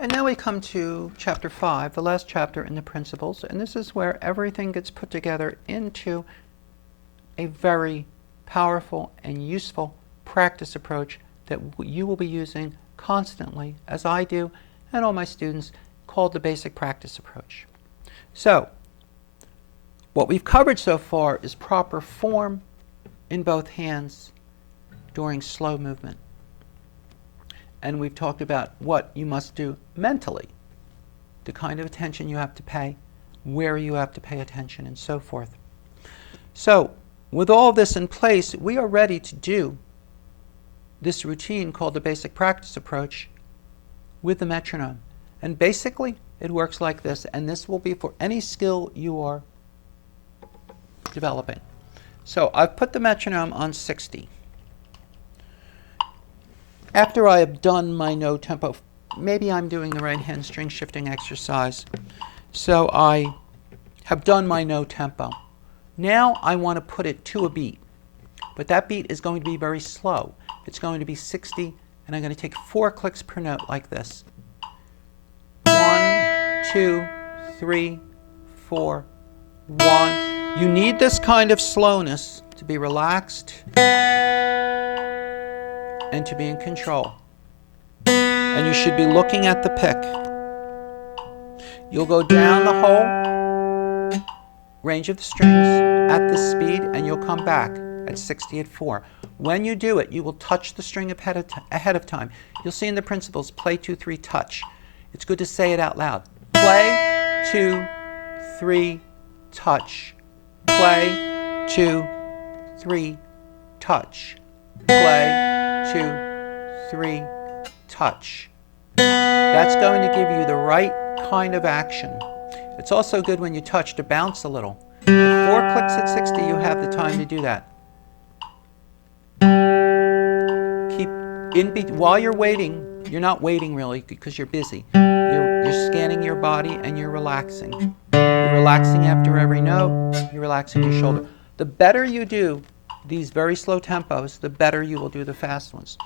And now we come to Chapter 5, the last chapter in the principles, and this is where everything gets put together into a very powerful and useful practice approach that you will be using constantly, as I do and all my students, called the basic practice approach. So, what we've covered so far is proper form in both hands during slow movement. And we've talked about what you must do mentally, the kind of attention you have to pay, where you have to pay attention, and so forth. So, with all this in place, we are ready to do this routine called the basic practice approach with the metronome. And basically, it works like this, and this will be for any skill you are developing. So, I've put the metronome on 60. After I have done my no tempo, maybe I'm doing the right hand string shifting exercise. So I have done my no tempo. Now I want to put it to a beat. But that beat is going to be very slow. It's going to be 60, and I'm going to take 4 clicks per note like this. 1, 2, 3, 4, 1. You need this kind of slowness to be relaxed and to be in control. And you should be looking at the pick. You'll go down the whole range of the strings at this speed, and you'll come back at 60 at 4. When you do it, you will touch the string ahead of time. You'll see in the principles, play, 2, 3, touch. It's good to say it out loud. Play, 2, 3, touch. Play, 2, 3, touch. Play, 2, 3, touch. That's going to give you the right kind of action. It's also good when you touch to bounce a little. At 4 clicks at 60, you have the time to do that. While you're waiting, you're not waiting really because you're busy. You're scanning your body and you're relaxing. You're relaxing after every note. You're relaxing your shoulder. The better you do these very slow tempos, the better you will do the fast ones.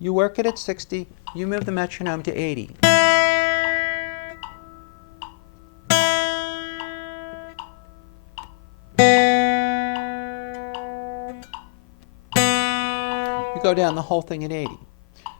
You work it at 60, you move the metronome to 80. You go down the whole thing at 80.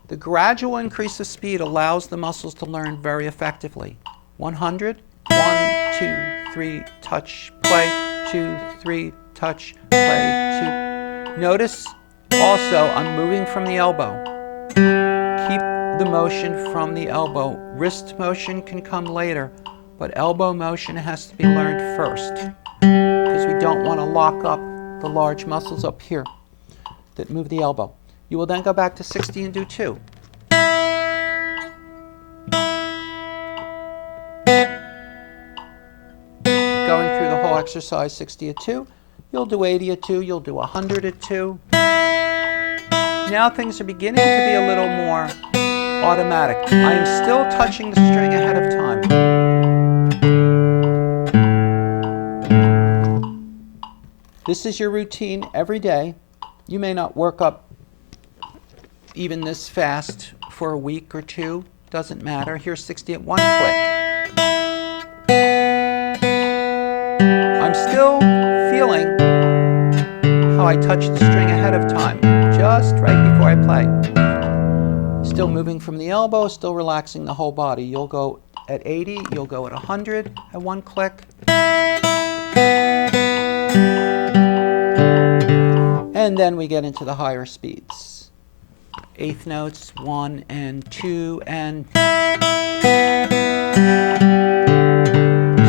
The gradual increase of speed allows the muscles to learn very effectively. 100, 1, 2, 3, touch, play, 2, 3, touch, play, 2. Notice also I'm moving from the elbow. Keep the motion from the elbow. Wrist motion can come later, but elbow motion has to be learned first because we don't want to lock up the large muscles up here that move the elbow. You will then go back to 60 and do 2. Going through the whole exercise 60 at 2. You'll do 80 at 2. You'll do 100 at 2. Now things are beginning to be a little more automatic. I am still touching the string ahead of time. This is your routine every day. You may not work up even this fast for a week or 2. Doesn't matter. Here's 60 at 1 click. I'm still feeling how I touch the string ahead of time, just right before I play. Still moving from the elbow, still relaxing the whole body. You'll go at 80, you'll go at 100 at 1 click. And then we get into the higher speeds. Eighth notes, 1 and 2 and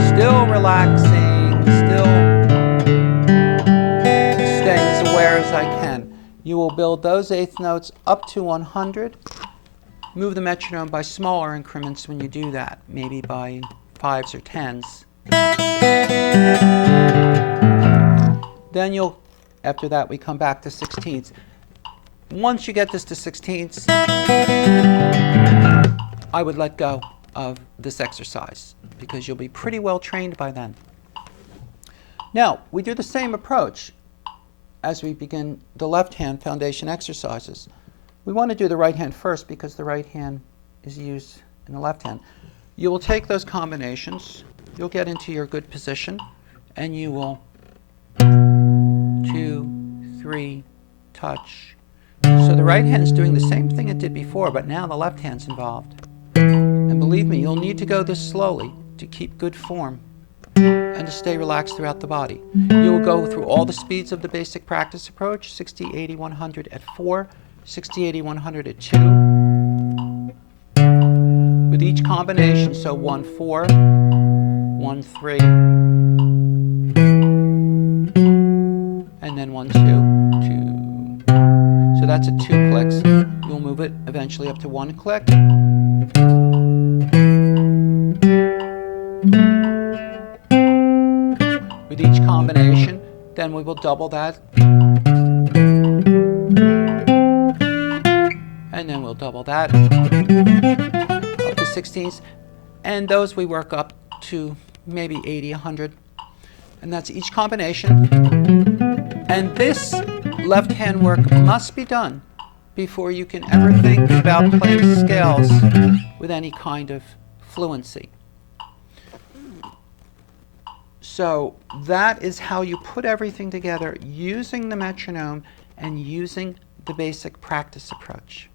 still relaxing, still staying as aware as I can. You will build those eighth notes up to 100. Move the metronome by smaller increments when you do that, maybe by 5s or 10s. Then after that we come back to 16ths. Once you get this to 16ths, I would let go of this exercise because you'll be pretty well trained by then. Now, we do the same approach as we begin the left hand foundation exercises. We want to do the right hand first because the right hand is used in the left hand. You will take those combinations, you'll get into your good position, and you will 2, 3, touch. So the right hand's doing the same thing it did before, but now the left hand's involved. And believe me, you'll need to go this slowly to keep good form and to stay relaxed throughout the body. You will go through all the speeds of the basic practice approach, 60, 80, 100 at 4, 60, 80, 100 at 2. With each combination, so 1, 4, 1, 3, and then 1, 2, 2. So that's at 2 clicks. You'll move it eventually up to 1 click. With each combination, then we will double that. And then we'll double that up to 16ths. And those we work up to maybe 80, 100. And that's each combination. And this left hand work must be done before you can ever think about playing scales with any kind of fluency. So that is how you put everything together using the metronome and using the basic practice approach.